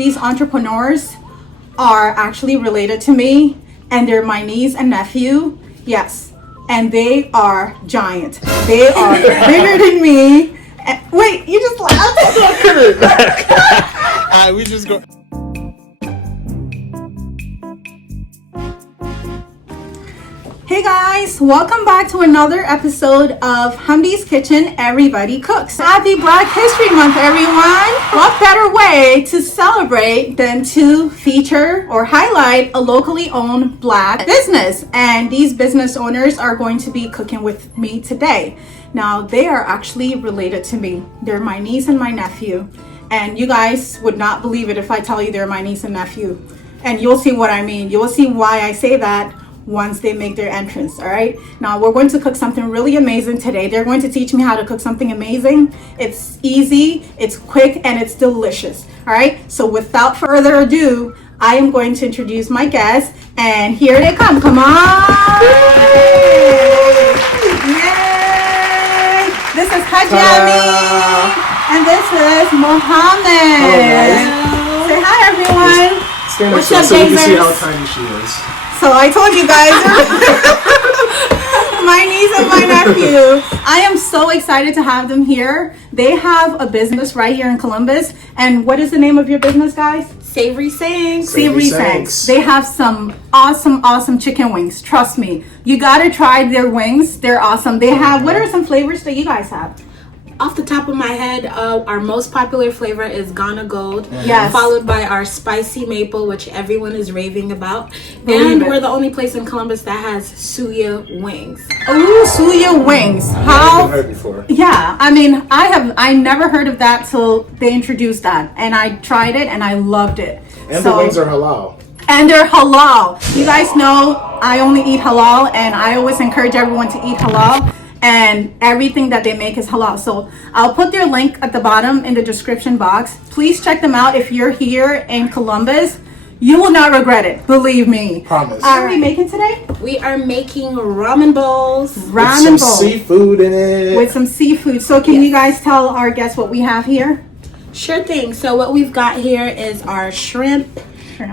these entrepreneurs are actually related to me, and they're my niece and nephew. Yes, and they are giant. They are bigger than me. And, wait, you just laughed. Alright, we just go. Hey guys, welcome back to another episode of Hamdi's Kitchen, Everybody Cooks. Happy Black History Month, everyone! What better way to celebrate than to feature or highlight a locally owned Black business? And these business owners are going to be cooking with me today. Now, they are actually related to me. They're my niece and my nephew. And you guys would not believe it if I tell you they're my niece and nephew. And you'll see what I mean. You'll see why I say that once they make their entrance. All right, now we're going to cook something really amazing today. They're going to teach me how to cook something amazing. It's easy, it's quick, and it's delicious. All right, so without further ado, I am going to introduce my guests, and here they come. Come on! Yay! This is Hajami, and this is Mohammed. Hello, say hi, everyone. Stand What's up up, so we can see Dazers? how tiny she is. So I told you guys, my niece and my nephew. I am so excited to have them here. They have a business right here in Columbus. And what is the name of your business, guys? Savory SANKS. Savory SANKS. They have some awesome chicken wings. Trust me. You gotta try their wings. They're awesome. They have, what are some flavors that you guys have? Off the top of my head, our most popular flavor is Ghana Gold, Yes. followed by our spicy maple, which everyone is raving about. Believe And it. we're the only place in Columbus that has suya wings. Ooh, suya wings. I've How? heard before. Yeah, I mean, I never heard of that till they introduced that, and I tried it and I loved it. And the wings are halal. And they're halal. You guys know I only eat halal, and I always encourage everyone to eat halal. And everything that they make is halal. So I'll put their link at the bottom in the description box. Please check them out if you're here in Columbus. You will not regret it. Believe me. Promise. What are we making today? We are making ramen bowls. Ramen With some bowl seafood in it. with some seafood. So can you guys tell our guests what we have here? Sure thing. So what we've got here is our shrimp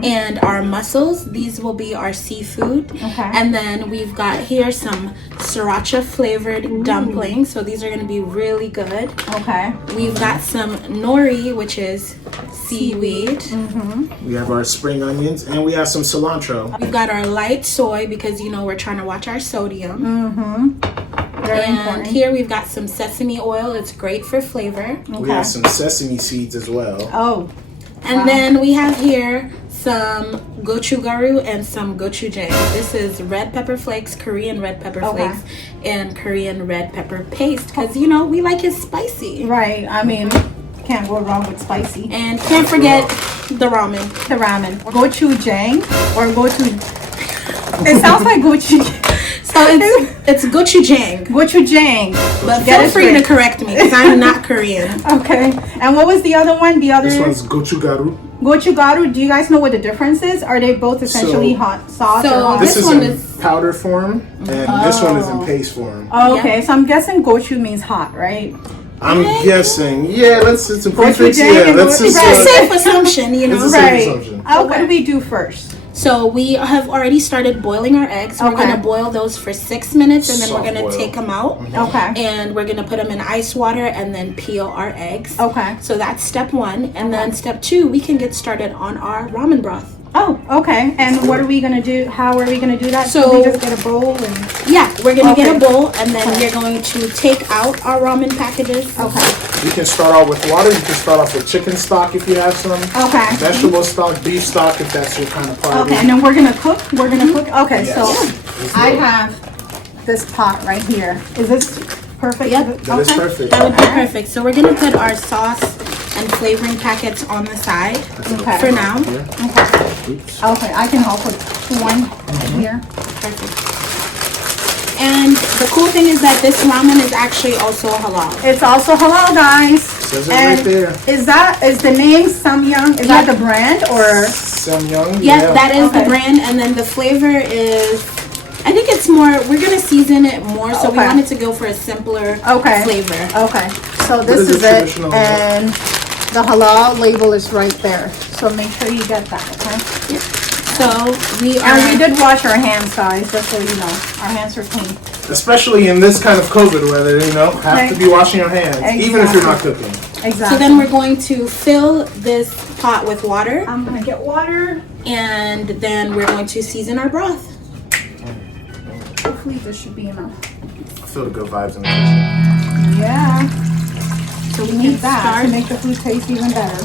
and our mussels. These will be our seafood. Okay. And then we've got here some sriracha flavored dumplings. So these are going to be really good. Okay. We've got some nori, which is seaweed. We have our spring onions and we have some cilantro. We've got our light soy because, you know, we're trying to watch our sodium. Very And important. here we've got some sesame oil. It's great for flavor. We have some sesame seeds as well. Oh. And then we have here some gochujang and some gochujang. This is red pepper flakes, Korean red pepper Okay. flakes, and Korean red pepper paste because, you know, we like it spicy. Right. I mean, can't go wrong with spicy. And can't forget the ramen. The ramen. Gochujang or gochu. It sounds like gochujang. So it's gochujang. Gochujang. But Get feel it free to straight. correct me because I'm not Korean. Okay. And what was the other one? The other This one's gochugaru. gochugaru. Do you guys know what the difference is? Are they both essentially So- hot sauce So or hot? This This is one in is- powder form and this one is in paste form. Oh, okay. Yeah. So I'm guessing gochu means hot, right? I'm guessing. Yeah, let's it's a prefix. Gochujang Yeah, and let's just It's a gochujang. safe assumption, you It's know. a safe Right. assumption. Oh, what do we do first? So we have already started boiling our eggs. We're Okay. gonna boil those for 6 minutes, and then we're Soft gonna boil. take them out, Okay. and we're gonna put them in ice water, and then peel our eggs. Okay. So that's step 1, and then step 2, we can get started on our ramen broth. Oh, okay. And what are we gonna do? How are we gonna do that? So- we just get a bowl and. Yeah, we're gonna get Okay. a bowl, and then we're going to take out our ramen packages. Okay. You can start off with water. You can start off with chicken stock if you have some. Okay. Vegetable stock, beef stock if that's your kind of party. Okay, and then we're gonna cook. We're gonna cook. Okay, Yes. so Let's do I it. have this pot right here. Is this perfect? Yep. That is perfect. That would be perfect. So we're gonna put our sauce and flavoring packets on the side Okay. for now. Oops. Okay, I can help with one here. Perfect. And the cool thing is that this ramen is actually also halal. It's also halal, guys. Says it And right there. is the name Samyang? Is that the brand or? Samyang. Yeah, that is Okay. the brand, and then the flavor is, I think it's more, we're gonna season it more, so we Okay. wanted to go for a simpler Okay. flavor. Okay, so this is is the it, traditional and The halal label is right there. So make sure you get that, okay? Yep. So we are. And we did wash our hands, guys, just so you know. Our hands are clean. Especially in this kind of COVID weather, you know, have to be washing your hands, even if you're not cooking. Exactly. So then we're going to fill this pot with water. I'm gonna get water. And then we're going to season our broth. Hopefully this should be enough. I feel the good vibes in the kitchen. Yeah. So we Need can that start. to make the food taste even better.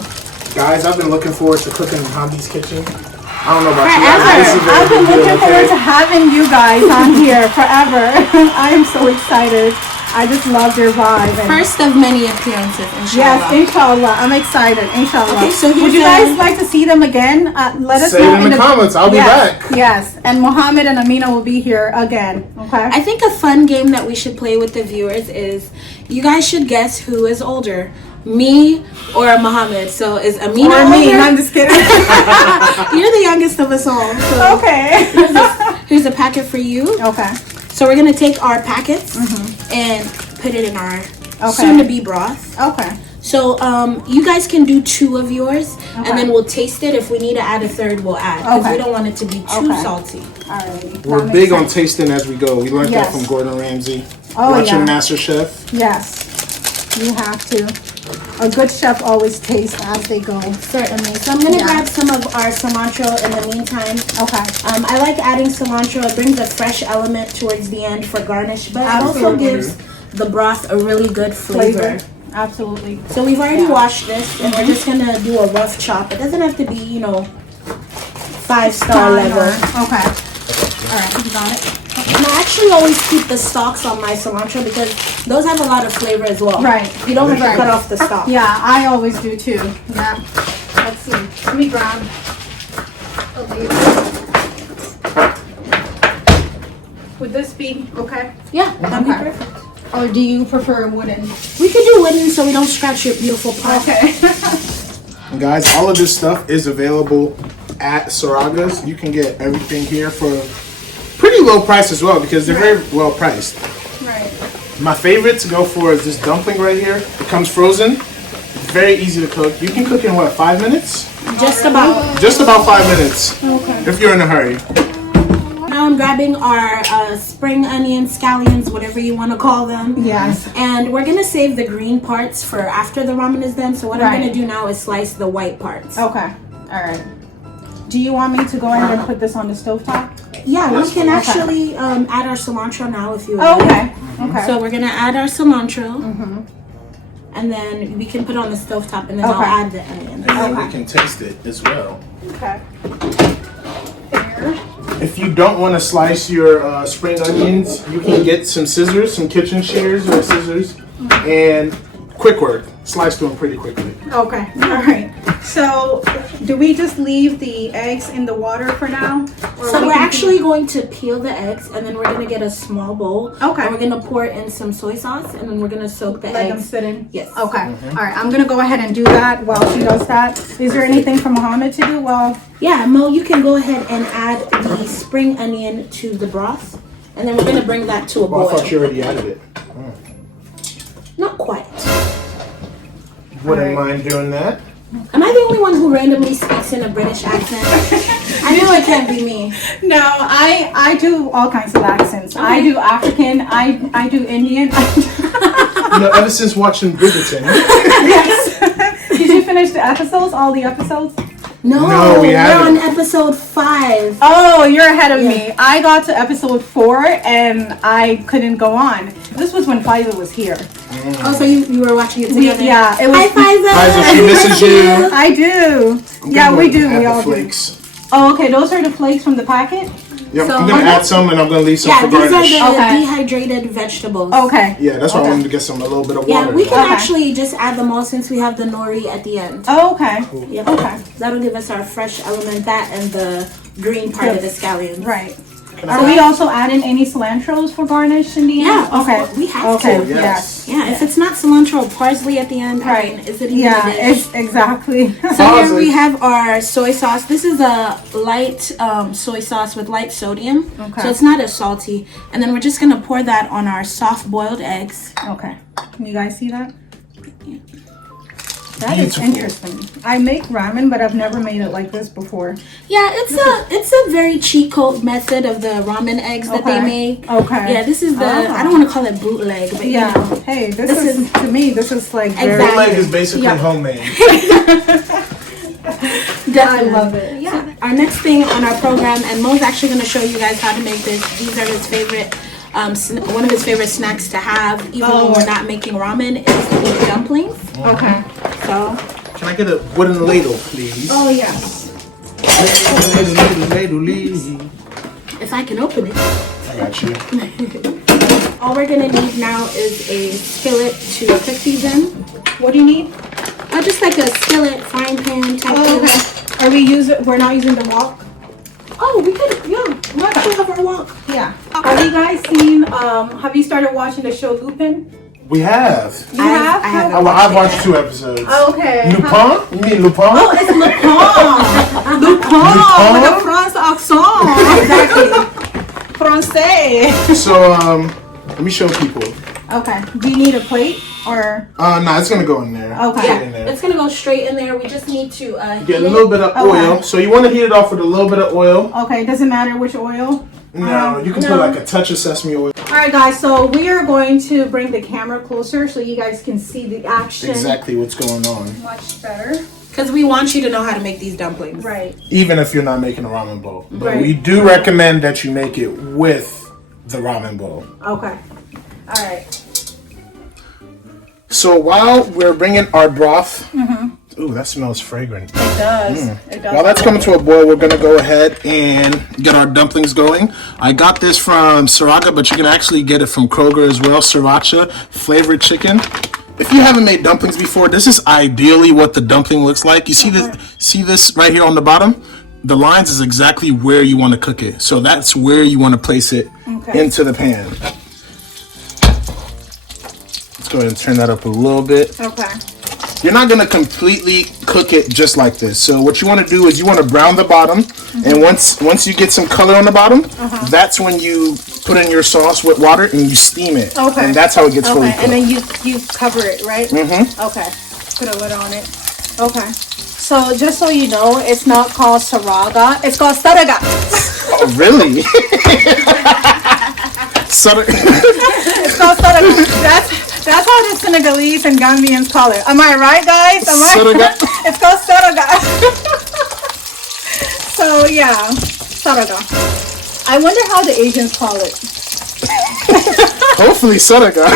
Guys, I've been looking forward to cooking in Hamdi's kitchen. I don't know about you guys. This is Forever. very I've been good deal, looking forward to okay? having you guys on here forever. I am so excited. I just love your vibe. And First of many appearances, inshallah. yes, inshallah. I'm excited. Inshallah. Okay, so would you guys like to see them again? Let us Say know it in the comments. I'll be yes, back. Yes, and Mohammed and Amina will be here again. Okay. I think a fun game that we should play with the viewers is you guys should guess who is older, me or Muhammad. So is Amina or older? me. I'm just kidding. You're the youngest of us all. So Okay. here's a packet for you. Okay. So we're gonna take our packets and put it in our Okay. soon-to-be broth. Okay. So you guys can do 2 of yours, Okay. and then we'll taste it. If we need to add a third, we'll add because Okay. we don't want it to be too Okay. salty. Alrighty. We're That big makes on sense. tasting as we go. We learned Yes. that from Gordon Ramsay. Oh, Watching yeah. MasterChef. Yes. You have to. A good chef always tastes as they go. Certainly. So I'm gonna Yeah. grab some of our cilantro in the meantime. Okay. I like adding cilantro. It brings a fresh element towards the end for garnish, but it also Absolutely. gives the broth a really good flavor. Absolutely. So we've already Yeah. washed this, and we're just gonna do a rough chop. It doesn't have to be, 5-star level. Okay. All right. You got it. And I actually always keep the stalks on my cilantro because those have a lot of flavor as well. Right. You don't have to Right. cut off the stalk. Yeah, I always do too. Yeah. Let's see. Let me grab. Would this be okay? Yeah, that'd be Okay. perfect. Or do you prefer wooden? We could do wooden so we don't scratch your beautiful pot. Okay. And guys, all of this stuff is available at Saraga's. You can get everything here for pretty low price as well because they're very well priced. Right. My favorite to go for is this dumpling right here. It comes frozen. It's very easy to cook. You can cook in what, 5 minutes? Just about. Just about 5 minutes. Okay. If you're in a hurry. Now I'm grabbing our spring onions, scallions, whatever you want to call them. Yes. And we're going to save the green parts for after the ramen is done. So what I'm Right. going to do now is slice the white parts. Okay. All right. Do you want me to go ahead and put this on the stovetop? Yeah, we That's can fine. actually add our cilantro now if you would Oh, like. okay. Okay. So we're going to add our cilantro. And then we can put it on the stovetop and then I'll Okay. add the onions. And then Okay. we can taste it as well. Okay. There. If you don't want to slice your spring onions, you can get some scissors, some kitchen shears or scissors, and quick work. Slice them pretty quickly. Okay. All right. So, do we just leave the eggs in the water for now? Or So we we're can- actually going to peel the eggs and then we're going to get a small bowl. Okay. And we're going to pour in some soy sauce and then we're going to soak the let them eggs. sit in. Yes. Okay. All right. I'm gonna go ahead and do that while she does that. Is there anything for Mohammed to do? Well, Yeah, Mo, you can go ahead and add the spring onion to the broth. And then we're going to bring that to a Well, I boil. thought you already added it. Not quite. Wouldn't Alright. mind doing that. Am I the only one who randomly speaks in a British accent? I know it can't be me. no. I do all kinds of accents. I Okay. do African. I do Indian. You know, ever since watching Bridgerton. Yes. Did you finish the episodes? All the episodes? No, No, we we're haven't. on episode 5. Oh, you're ahead of Yeah. me. I got to episode 4 and I couldn't go on. This was when Pfizer was here. Oh, so you were watching it together? Yeah, it was. High five! Pfizer, she misses you. I do. I'm Yeah, gonna we go do. add We the all do. flakes. Oh, okay. Those are the flakes from the packet. Yep, So I'm gonna on add that- some and I'm gonna leave some Yeah, for these are garnish. the Okay. dehydrated vegetables. Okay. Yeah, that's why I Okay. wanted to get some a little bit of water. Yeah, we can Okay. actually just add them all since we have the nori at the end. Oh, okay. Yep. Okay. That'll give us our fresh element, that and the green part of the scallions. Right. Are we also adding any cilantros for garnish in the end? Yeah, of Okay. course. We have Okay. to. Yes. Yeah, if it's not cilantro, parsley at the end, I mean, is it even Yeah. a dish? It's exactly. So here Parsley. we have our soy sauce. This is a light soy sauce with light sodium, Okay. so it's not as salty. And then we're just gonna pour that on our soft boiled eggs. Okay. Can you guys see that? That is interesting. I make ramen, but I've never made it like this before. Yeah, it's a very cheat code method of the ramen eggs that they make. Okay. Yeah, this is the I don't want to call it bootleg, but yeah. you know, hey, this is to me. This is like very bootleg is basically homemade. I love it. Yeah. Our next thing on our program, and Mo's actually going to show you guys how to make this. These are his favorite. One of his favorite snacks to have, even when we're not making ramen, is dumplings. Okay. So, can I get a wooden ladle, please? oh yes. Ladle. If I can open it. I got you. All we're gonna need now is a skillet to cook these in. What do you need? Just like a skillet, frying pan type thing. Are we're not using the wok? Oh, we could, yeah. We actually have our wok. Yeah. Have you guys seen? Have you started watching the show Lupin? We have. You have? I've watched 2 episodes. Okay. Lupin? You mean Lupin? Oh, it's Lupin. Lupin with a France accent. Exactly. Francais. So let me show people. Okay. Do you need a plate or? No, it's gonna go in there. Okay. Yeah, in there. it's gonna go straight in there. We just need to get a little bit of oil. So you want to heat it off with a little bit of oil. Okay. Doesn't matter which oil. No, you can put like a touch of sesame oil. All right, guys. So we are going to bring the camera closer so you guys can see the action. Exactly what's going on. Much better. because we want you to know how to make these dumplings. Right. Even if you're not making a ramen bowl. But Right. we do recommend that you make it with the ramen bowl. Okay. All right. So while we're bringing our broth, ooh, that smells fragrant. It does. It does. While that's coming to a boil, we're gonna go ahead and get our dumplings going. I got this from Sriracha, but you can actually get it from Kroger as well. Sriracha flavored chicken. If you haven't made dumplings before, this is ideally what the dumpling looks like. You see this? See this right here on the bottom? The lines is exactly where you want to cook it. So that's where you want to place it into the pan. Let's go ahead and turn that up a little bit. Okay. You're not gonna completely cook it just like this. So what you want to do is you want to brown the bottom, and once you get some color on the bottom, that's when you put in your sauce with water and you steam it. Okay. And that's how it gets fully cooked. And then you cover it, right? Okay. Put a lid on it. Okay. So just so you know, it's not called Saraga. It's called Saraga. Oh, really? It's called Saraga. That's how the Senegalese and Gambians call it. Am I right, guys? Am I? Saraga. It's called Saraga. So yeah, Saraga. I wonder how the Asians call it. Hopefully Saraga.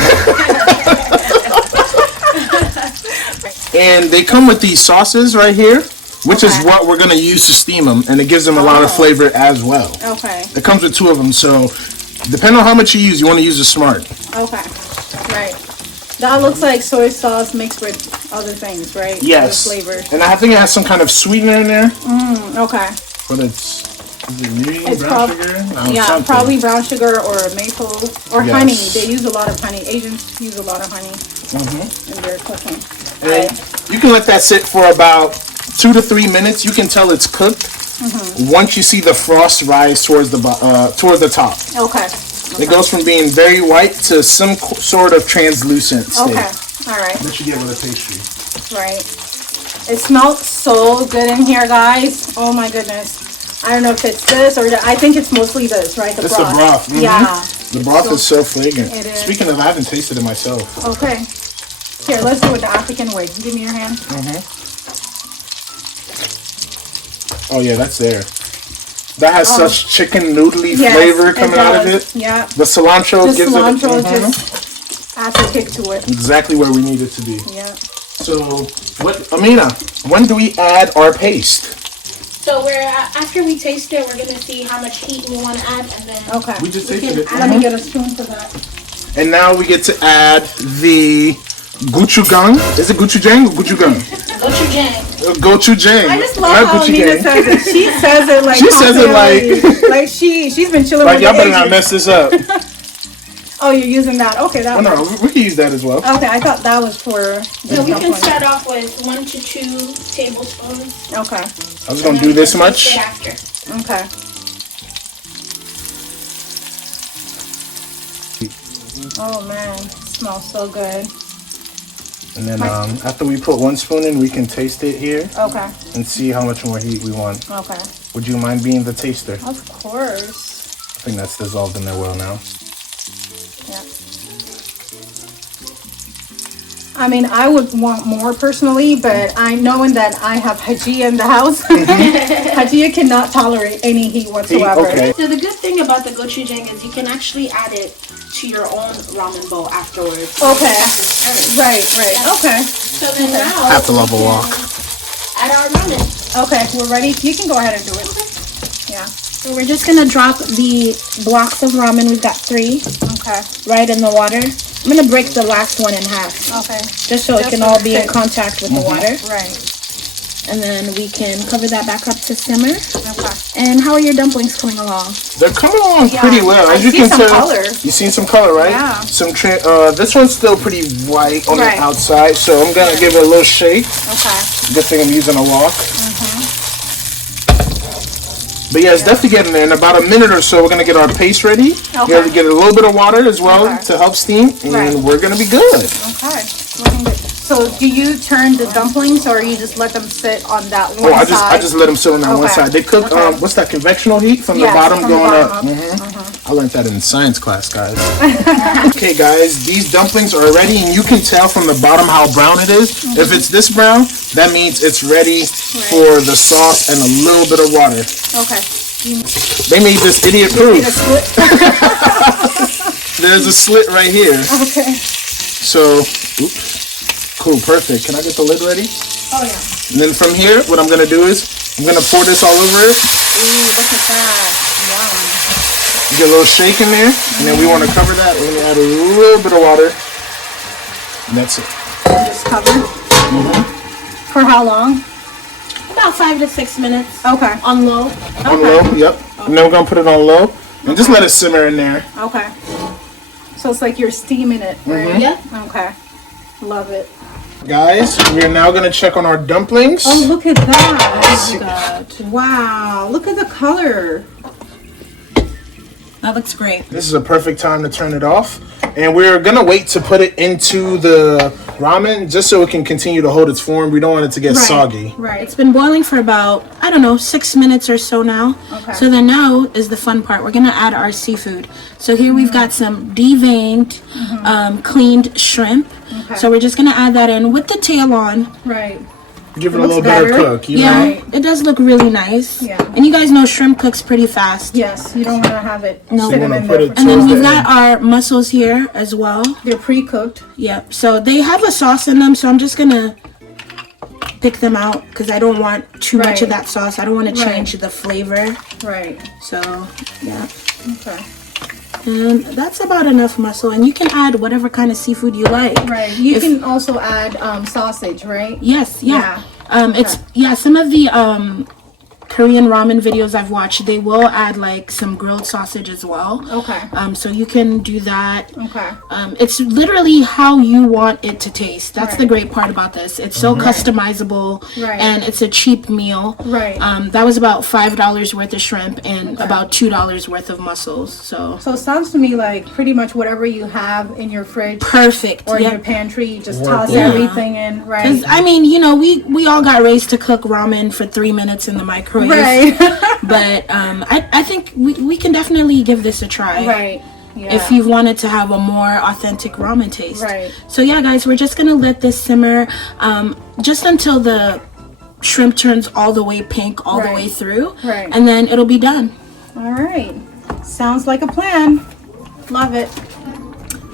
And they come with these sauces right here, which is what we're gonna use to steam them, and it gives them a lot of flavor as well. Okay. It comes with 2 of them, so depending on how much you use, you want to use it smart. Okay. Right. That looks like soy sauce mixed with other things, right? Yes. Other flavors. And I think it has some kind of sweetener in there. Okay. But is it maybe It's brown sugar? No, Yeah, something. probably brown sugar or maple or Yes. honey. They use a lot of honey. Asians use a lot of honey in their cooking. And you can let that sit for about 2 to 3 minutes. You can tell it's cooked once you see the frost rise towards the top. Okay. It goes from being very white to some sort of translucent state. Okay. All right. That you get with a pastry. Right. It smells so good in here, guys. Oh my goodness. I don't know if it's this or I think it's mostly this, right? It's the broth. Yeah. The broth is so flagrant. It is. Speaking of, I haven't tasted it myself. Okay. Here, let's do it the African way. Give me your hand. Oh yeah, that's there. That has such chicken noodly flavor coming out of it. Yeah. The cilantro Just gives cilantro it just adds a kick to it. exactly where we need it to be. Yeah. So, Amina, when do we add our paste? So we're after we taste it, we're gonna see how much heat we want to add, and then Okay. We just tasted it. Let me get a spoon for that. And now we get to add the gochujang. Is it gochujang or gochujang? gochujang. Gochujang. I just love Not how Amina gochujang. says it. She says it like She says it like- like she's been chilling Like with y'all the better not Asians. mess this up. Oh, you're using that. Okay, that Oh no, works. we can use that as well. Okay, I thought that was for So we can dumpling. start off with 1 to 2 tablespoons. Okay. I was gonna do this much. After. Okay. Oh man, smells so good. And then after we put 1 spoon in, we can taste it here. Okay. And see how much more heat we want. Okay. Would you mind being the taster? Of course. I think that's dissolved in there well now. Yeah. I mean, I would want more personally, but I knowing that I have Hajia in the house, Hajia cannot tolerate any heat whatsoever. Okay. So the good thing about the gochujang is you can actually add it to your own ramen bowl afterwards. Okay. After stirring. Right. Okay. So then now Have to love a walk. add our ramen. Okay, we're ready. You can go ahead and do it. Yeah. So we're just gonna drop the blocks of ramen. We've got 3 Okay. right in the water. I'm gonna break the last one in half, Okay. just so it can all be in contact with the water. Right. And then we can cover that back up to simmer. Okay. And how are your dumplings coming along? They're coming along pretty well. As I you see can some tell, color. you seen some color, right? Yeah. This one's still pretty white on Right. the outside, so I'm gonna give it a little shake. Okay. Good thing I'm using a wok. But yeah, it's definitely getting there. In about a minute or so, we're gonna get our paste ready. Okay. We're gonna get a little bit of water as well Okay. to help steam, and Right. we're gonna be good. Okay. Looking good. So, do you turn the dumplings, or you just let them sit on that one Oh, side? I just let them sit on that one Okay. side. They cook. Okay. What's that? Convectional heat from Yes, the bottom from the going bottom up. I learned that in science class, guys. Okay, guys, these dumplings are ready, and you can tell from the bottom how brown it is. If it's this brown, that means it's ready for the sauce and a little bit of water. Okay. They made this idiot Need proof. a split? There's a slit right here. Okay. So, oops. Cool, perfect. Can I get the lid ready? Oh yeah. And then from here, what I'm gonna do is I'm gonna pour this all over it. Ooh, look at that. You get a little shake in there, and then we want to cover that. We're gonna add a little bit of water, and that's it. Yum. Just cover. For how long? About 5 to 6 minutes Okay. on low. On low, yep. And then we're gonna put it on low, and just let it simmer in there. Okay. So it's like you're steaming it, right? Yeah. Okay. Love it. Guys, we are now gonna check on our dumplings. Oh, look at that. Wow. Look at the color. That looks great. This is a perfect time to turn it off. And we're gonna wait to put it into the ramen just so it can continue to hold its form. We don't want it to get soggy. Right. It's been boiling for about, I don't know, 6 minutes or so now. Okay. So then now is the fun part. We're gonna add our seafood. So here we've got some deveined, cleaned shrimp. Okay. So we're just gonna add that in with the tail on. Right. Give it a looks little better better. cook, you Yeah, know? it does look really nice. Yeah. And you guys know shrimp cooks pretty fast. Yes, you don't want to have it No. sitting So you wanna in put there. it And then towards we've the got our mussels here as well. They're pre-cooked. Yep. So they have a sauce in them, so I'm just gonna pick them out because I don't want too much of Right. that sauce. I don't want to Right. change the flavor. Right. So yeah. Okay. And that's about enough mussel, and you can add whatever kind of seafood you like. Right. You If- can also add sausage, right? Yes, yeah. Yeah. It's some of the Korean ramen videos I've watched, they will add like some grilled sausage as well. Okay. So you can do that. Okay. It's literally how you want it to taste. That's the Right. great part about this. It's so customizable, Right. and it's a cheap meal. Right. That was about $5 worth of shrimp and about $2 worth of mussels. So So it sounds to me like pretty much whatever you have in your fridge perfect. or in Yep. your pantry, you just Work toss with it. everything in, right? Because I mean, you know, we all got raised to cook ramen for 3 minutes in the microwave. Right. But I think we can definitely give this a try. Right. Yeah. If you wanted to have a more authentic ramen taste. Right. So yeah, guys, we're just gonna let this simmer just until the shrimp turns all the way pink, all the Right. way through. Right. And then it'll be done. All right. Sounds like a plan. Love it.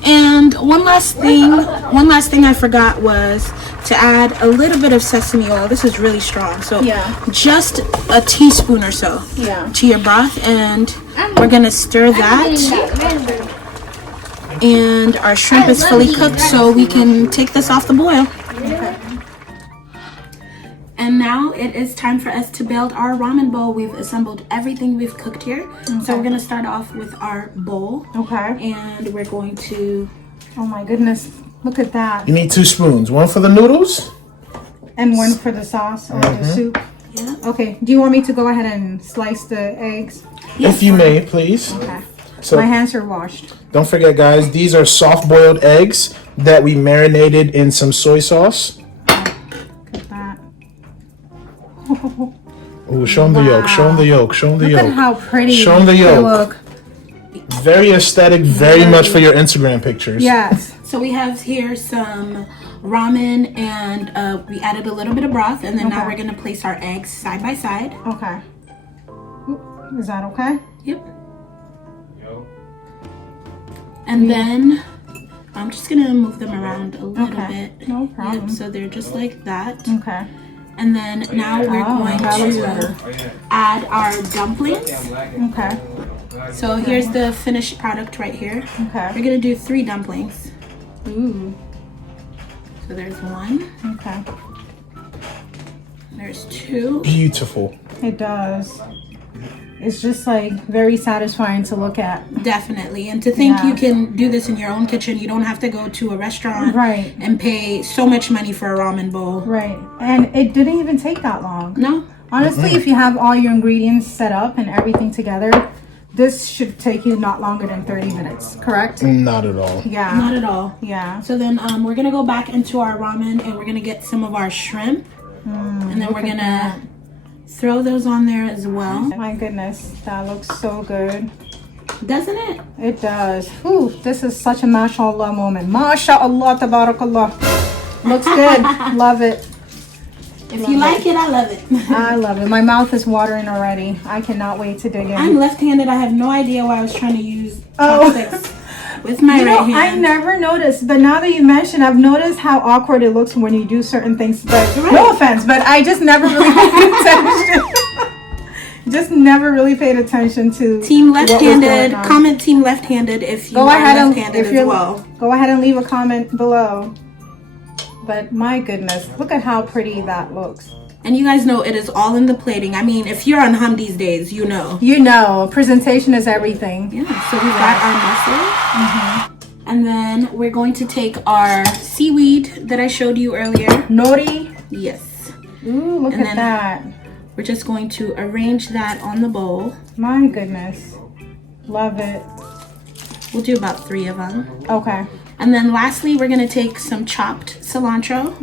And one last thing I forgot was to add a little bit of sesame oil. This is really strong. So Yeah. just a teaspoon or so Yeah. to your broth, and we're gonna stir that. And our shrimp is fully cooked, so we can take this off the boil. Okay. And now it is time for us to build our ramen bowl. We've assembled everything we've cooked here. So we're gonna start off with our bowl. Okay. And we're going to, Oh my goodness. Look at that. You need 2 spoons. One for the noodles. And one for the sauce or the soup. yeah. Okay. Do you want me to go ahead and slice the eggs? If you may, please. Okay. So My hands are washed. don't forget, guys, these are soft-boiled eggs. that we marinated in some soy sauce. Look at that. Ooh, show them the yolk. Show them the yolk. Show them the yolk. Look at how pretty Show them the they yolk. look. Very aesthetic. Very much for your Instagram pictures. Yes. So we have here some ramen, and we added a little bit of broth, and then now we're gonna place our eggs side by side. Okay. Is that okay? Yep. And then I'm just gonna move them around a little bit. No problem. Yep, so they're just like that. Okay. And then now we're going that looks to better. add our dumplings. Okay. So here's the finished product right here. Okay. We're gonna do 3 dumplings. Ooh. So there's 1. Okay. There's 2. Beautiful. It does. It's just like very satisfying to look at. Definitely. And to think Yeah. you can do this in your own kitchen. You don't have to go to a restaurant Right. and pay so much money for a ramen bowl. Right. And it didn't even take that long. No? Honestly, if you have all your ingredients set up and everything together, this should take you not longer than 30 minutes, correct? Not at all. Yeah. Not at all. Yeah. So then we're going to go back into our ramen, and we're going to get some of our shrimp. And then we're going to throw those on there as well. My goodness, that looks so good. Doesn't it? It does. Ooh, this is such a mashallah moment. Mashallah, tabarakallah. Looks good. Love it. If you like it, I love it. I love it. My mouth is watering already. I cannot wait to dig in. I'm left-handed. I have no idea why I was trying to use Oh. chopsticks with my You right know, I hand. never noticed, but now that you mention, I've noticed how awkward it looks when you do certain things. But no offense, but I just never really paid attention. Just never really paid attention to Team what was left-handed. going on. Comment team left-handed if you Go are ahead and left-handed if as you're well. go ahead and leave a comment below. But my goodness, look at how pretty that looks. And you guys know it is all in the plating. I mean, if you're on Hamdi's days, you know. You know, presentation is everything. Yeah, so we've got our mussels. And then we're going to take our seaweed that I showed you earlier. Nori. Yes. Ooh, look And at then- that. We're just going to arrange that on the bowl. My goodness. Love it. We'll do about 3 of them. Okay. And then lastly, we're going to take some chopped cilantro.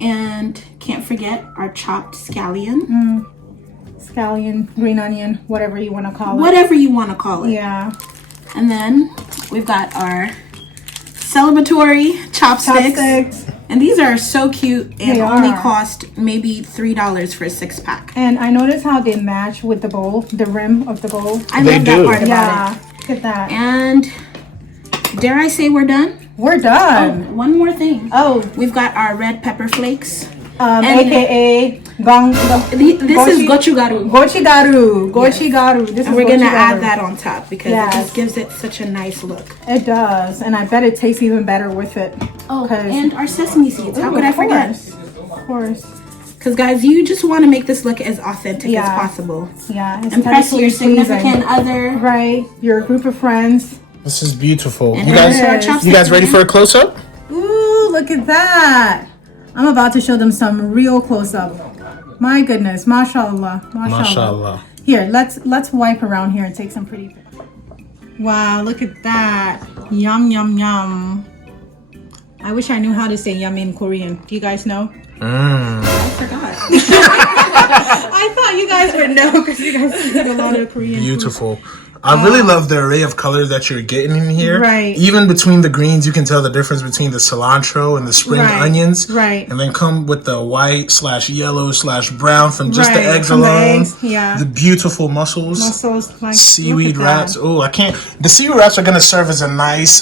And can't forget our chopped scallion. Scallion, green onion, whatever you want to call it. Whatever you want to call it. Yeah. And then we've got our celebratory chopsticks. Chopsticks. And these are so cute and They only are. cost maybe $3 for a 6-pack. And I noticed how they match with the bowl, the rim of the bowl. I They love do. that part about Yeah. it. Look at that. And dare I say we're done? We're done. One more thing. Oh, We've got our red pepper flakes. aka gong. This is gochujang. Gochigaru. Gochigaru. This And is we're gonna gochigaru. add that on top because Yes. it just gives it such a nice look. It does, and I bet it tastes even better with it. Oh, 'Cause- and our sesame seeds. How Ooh, could I of forget? course. Of course. Because guys, you just want to make this look as authentic as Yeah. possible. Yeah. Impress your aesthetically pleasing. significant other. Right. Your group of friends. This is beautiful. And You here's guys, our Yes. chopsticks you guys ready again. for a close-up? Ooh, look at that. I'm about to show them some real close-up. My goodness. Mashallah. Mashallah. Here, let's wipe around here and take some pretty pictures. Wow, look at that. Yum, yum, yum. I wish I knew how to say yum in Korean. Do you guys know? I forgot. I thought you guys would know because you guys eat a lot of Korean food. Beautiful. I really love the array of colors that you're getting in here. Right. Even between the greens, you can tell the difference between the cilantro and the spring Right. onions. Right. And then come with the white/yellow/brown from just the Right, eggs from the alone. eggs, yeah. The beautiful mussels. Mussels, like Seaweed look at that. wraps. Oh, I can't. The seaweed wraps are going to serve as a nice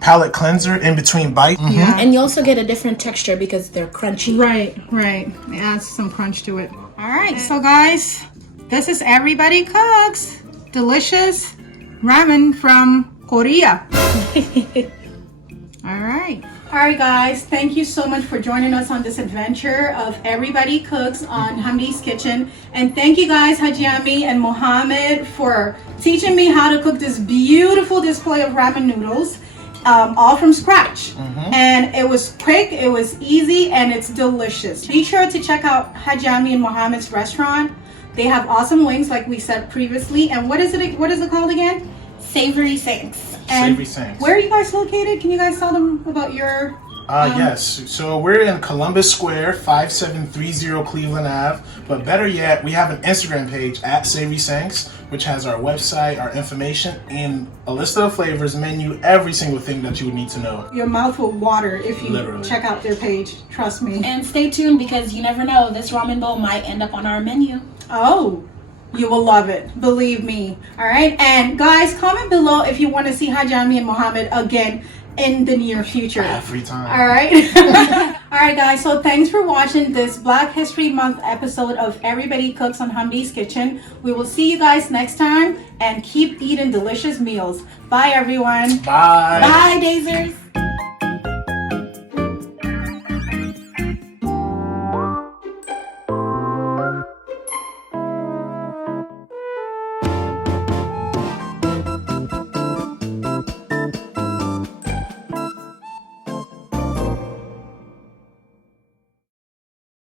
palate cleanser in between bites. Yeah. And you also get a different texture because they're crunchy. Right, right. It adds some crunch to it. All right, so guys, this is Everybody Cooks. Delicious ramen from Korea. All right. All right, guys. Thank you so much for joining us on this adventure of Everybody Cooks on Hamdi's Kitchen. And thank you guys, Hajiami and Mohammed, for teaching me how to cook this beautiful display of ramen noodles. All from scratch. And it was quick, it was easy, and it's delicious. Be sure to check out Hajiami and Mohammed's restaurant. They have awesome wings, like we said previously. And what is it called again? Savory Sinks. And Savory Sanks. where are you guys located? Can you guys tell them about your... Yes, so we're in Columbus Square, 5730 Cleveland Ave. But better yet, we have an Instagram page at Savory Sanks, which has our website, our information, and a list of flavors, menu, every single thing that you would need to know. Your mouth will water if you Literally. check out their page. Trust me. And stay tuned because you never know, this ramen bowl might end up on our menu. Oh, you will love it. Believe me. All right. And guys, comment below if you want to see Hajami and Mohammed again in the near future. Every time. All right. All right, guys. So thanks for watching this Black History Month episode of Everybody Cooks on Hamdi's Kitchen. We will see you guys next time and keep eating delicious meals. Bye, everyone. Bye. Bye, Dazers.